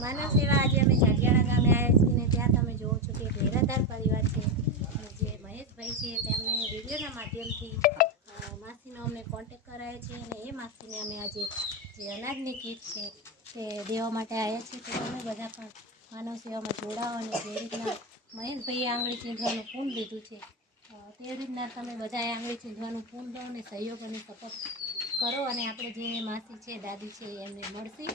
માનવ સેવા આજે અમે જાડિયાળા ગામે આવ્યા છીએ ને ત્યાં તમે જોવો છો કે એક પરિવાર છે. જે મહેશભાઈ છે તેમને રેડિયોના માધ્યમથી માસીનો અમને કોન્ટેક કરાયો છે અને એ માસીને અમે આજે જે અનાજની કીટ છે તે દેવા માટે આવ્યા છીએ. તો તમે બધા પણ માનવ સેવામાં જોડાઓ અને જે રીતના મહેશભાઈએ આંગળી ચીંધવાનું પૂન લીધું છે તે રીતના તમે બધાએ આંગળી ચીંધવાનું પૂન લો અને સહયોગ અને સપોર્ટ કરો અને આપણે જે માસી છે, દાદી છે, એમને મળશે.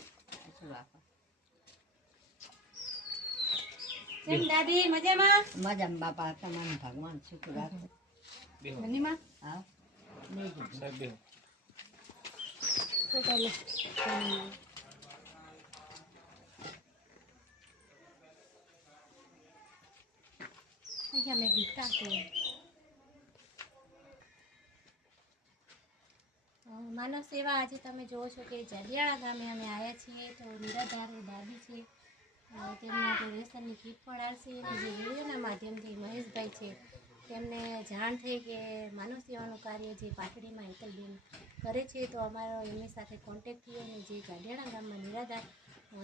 કેમ દાદી મજામાં? મજામાં બાપા તમારું ભગવાન સુખ રાખે મનીમાં હા. નહીં કીધું. અહીંયા મેં ગીતા માનવ સેવા આજે તમે જોવો છો કે જલિયાળા ગામે અમે આવ્યા છીએ તો નિરાધાર દાદી છે. તેમને આપણે રેશનની કીટ પણ આવશે અને જે વિડીયોના માધ્યમથી મહેશભાઈ છે તેમને જાણ થઈ કે માનવ સેવાનું કાર્ય જે પાટડીમાં હેતલબેન કરે છે તો અમારો એમની સાથે કોન્ટેક થયો અને જે ગાડિયાળા ગામમાં નિરાધાર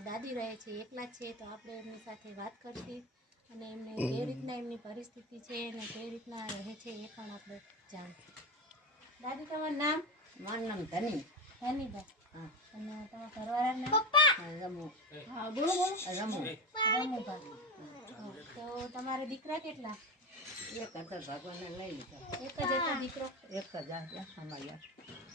દાદી રહે છે એકલા છે તો આપણે એમની સાથે વાત કરતી અને એમને કઈ રીતના એમની પરિસ્થિતિ છે અને કઈ રીતના રહે છે એ પણ આપણે જાણ દાદી તમારું નામ? મારું નામ ધની. હા અને તમારા ઘરવાળાનું નામ રમો. હા બોલો બોલો. રમો. રમુભાઈ હા, તો તમારે દીકરા કેટલા? એક હતો ભગવાને લઈ લીધો. એક જ હતો દીકરો? એક જ અમારા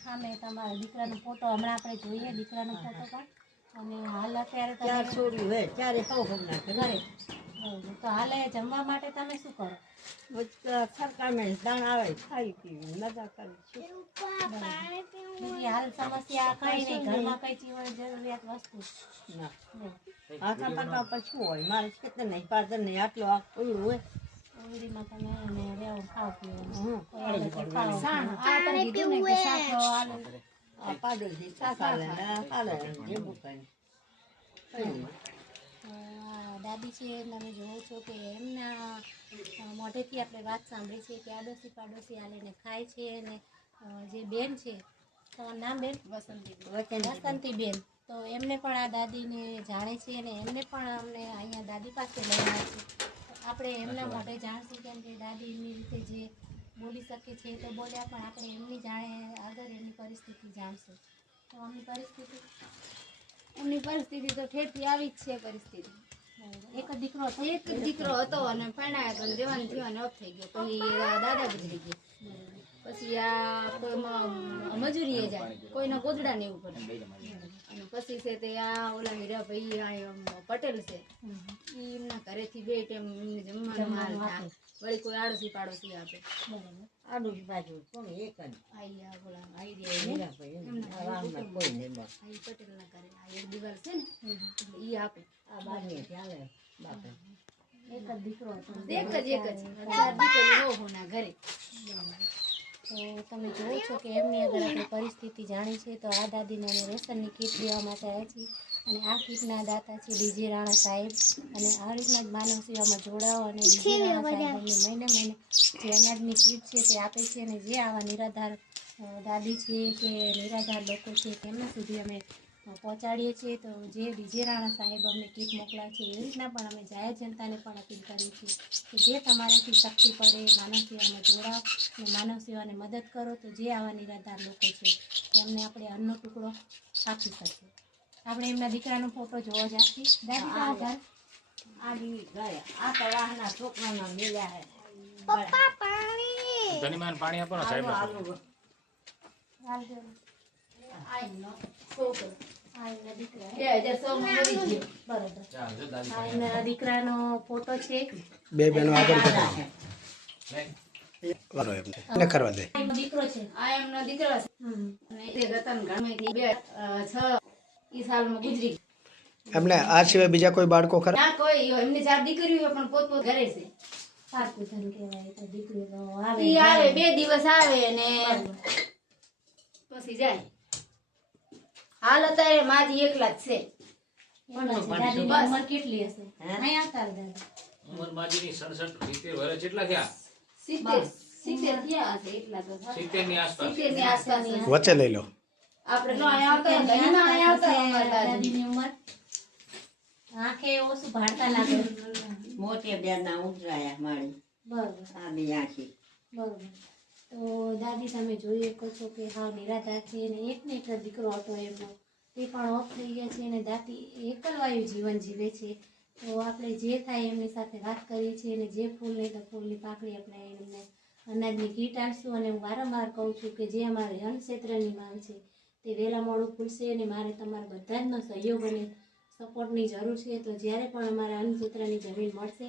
સામે તમારા દીકરાનો ફોટો હમણાં આપણે જોઈએ દીકરાનો ફોટો પણ અને હાલ અત્યારે ચાર છોડ્યું હે ચારે હવ હવ ના ઘરે. તો હાલે જમવા માટે તમે શું કરો? સરકારમાં દાણ આવે ખાઈ પીવી મજા કરી બીજી હાલ સમસ્યા કઈ નહીં ઘરમાં કઈ જીવન જરૂરિયાત વસ્તુ. ના. આખા પાકા પર શું હોય? મારે ખેતર નહીં? પાદર નહીં આટલો આ કોયું હોય. તમે ખાવ પીવો. કોઈ. આ તો કીધું ને કે આલુ. આ ને કાંઈ કઈ. તો આ દાદી છે તમે જોવો છો કે એમના મોઢેથી આપણે વાત સાંભળી છે કે આડોશી પાડોશી આલીને ખાય છે અને જે બેન છે તમારું નામ બેન? વસંતી વસંતીબેન તો એમને પણ આ દાદીને જાણે છે અને એમને પણ અમને અહીંયા દાદી પાસે લઈ આવ્યા છે. આપણે એમના મોઢે જાણશું કેમ કે દાદી એમની રીતે જે બોલી શકે છે તો બોલ્યા પણ આપણે એમની જાણે આગળ એમની પરિસ્થિતિ જાણશું. તો અમની પરિસ્થિતિ? એમની પરિસ્થિતિ તો ઠેઠથી આવી જ છે પરિસ્થિતિ. એક જ દીકરો હતો એક જ દીકરો હતો અને પરણાયો પણ દેવાનું થયું ઓફ થઈ ગયો. પછી દાદા ગુજરી ગયા. પછી આ કોઈમાં મજૂરી મજૂરીએ જાય. કોઈના ગોદડા ને એવું પડે. અને પછી છે તે આ ઓલા હીરાભાઈ પટેલ છે. ઈ એમના ઘરેથી બે ટાઈમ જમવાનું હાલતા. વળી કોઈ આડોશી પાડોશી આપે. બરાબર આડું જ કોણ? એક જ. આઈ આ ઓલા આઈ દે મીરાભાઈ કોઈ નહીં બસ આઈ પટેલ પટેલના ઘરે. આ એક દિવાલ છે ને ઈ આપે. આ બારને ચાલે બાપે. એક જ દીકરો હતો. એક જ એક જ ચાર દીકરી હોના ઘરે. તો તમે જુઓ છો કે એમની અગર આપણે પરિસ્થિતિ જાણી છે. તો આ દાદીને અમે રેશનની કીટ દેવા માટે આવ્યા છીએ અને આ કીટના દાતા છે ડીજે રાણા સાહેબ. અને આ રીતના જ માનવ સેવામાં જોડાઓ અને ડીજે રાણા મહિને મહિને જે અનાજની કીટ છે તે આપે છે અને જે આવા નિરાધાર દાદી છે કે નિરાધાર લોકો છે તેમના સુધી અમે પહોંચાડીએ છીએ તો જે ડીજે રાણા સાહેબ અમને કીટ મોકલાવે છે એ રીતના પણ અમે જાહેર જનતાને પણ અપીલ કરીએ છીએ કે જે તમારાથી શક્તિ પડે માનવ સેવામાં જોડાઓ અને માનવ સેવાને મદદ કરો તો જે આવા નિરાધાર લોકો છે તેમને આપણે અન્નનો ટુકડો આપી શકીએ. આપણે એમના દીકરાનો ફોટો જોવા જાતી દાદી આ ગયા આ તો છોકરાના મેલ્યા હે ધનીમાન પાણી આપો ને સાહેબ. છોકરો. દીકરાનો ફોટો છે. બે આગળ એમને કરવા દે. આ દીકરો છે. આ એમનો દીકરો છે. હમ. અને એ રતન ગામેથી બે છ ઈ સાલમાં ગુજરી એમને આ સિવાય બીજા કોઈ બાળકો ખરા? ના કોઈ. એમની ચાર દીકરીઓ પણ પોત પોત ઘરે છે. પારકું કહેવાય તો દીકરી આવે. ઈ આવે બે દિવસ આવે અને પછી જાય. હાલ અત્યારે માજી એકલા જ છે. દાદીની ઉંમર કેટલી હશે? અહીં આવતા ઉંમર માજીની સડસઠ સિત્તેર વર્ષ કેટલા થયા? સિત્તેર સિત્તેર થયા હશે એટલા તો. સિત્તેરની આસપાસ. સિત્તેરની આસપાસ. વચ્ચે લઈ લો. આપણે નો અમારા. દાદીની ઉંમર. ઓછું ભાડતા લાગે? મોટી બેના ઉતરાયા મારી. બરોબર. આ બે આખી. બરોબર. તો દાદી તમે જોઈ શકો છો કે હા, નિરાધાર છે અને એક ને એક દીકરો હતો એમનો. તે પણ ઓફ થઈ ગયા છે અને દાદી એકલવાયું જીવન જીવે છે. તો આપણે જે થાય એમની સાથે વાત કરીએ છીએ અને જે ફૂલ નહીં તો ફૂલની પાકડી આપણે એમને અનાજની કીટ આપશું. અને હું વારંવાર કહું છું કે જે અમારે ક્ષેત્રની માંગ છે તે વહેલા મોડું ખુલશે અને મારે તમારા બધા જનો સહયોગ અને સપોર્ટની જરૂર છે. તો જ્યારે પણ અમારે ક્ષેત્રની જમીન મળશે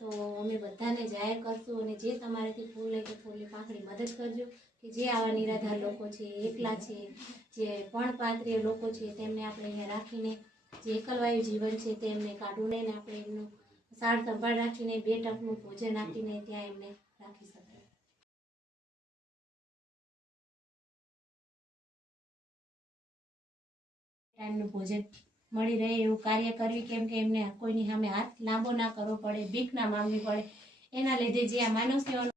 તો અમે બધાને જાહેર કરશું અને જે તમારાથી ફૂલ કે ફૂલની પાંખડી મદદ કરજો કે જે આવા નિરાધાર લોકો છે, એકલા છે, જે પણ પાત્રીય લોકો છે, તેમને આપણે અહીંયા રાખીને જે એકલવાયુ જીવન છે તેમને કાઢવું નહીં આપણે એમનું સાર સંભાળ રાખીને બે ટકનું ભોજન આપીને ત્યાં એમને રાખી શકાય ભોજન મળી રહે એવું કાર્ય કરવી કેમ કે એમને કોઈની સામે હાથ લાંબો ના કરવો પડે ભીખ ના માંગવી પડે. એના લીધે જે આ માનવ સેવાનો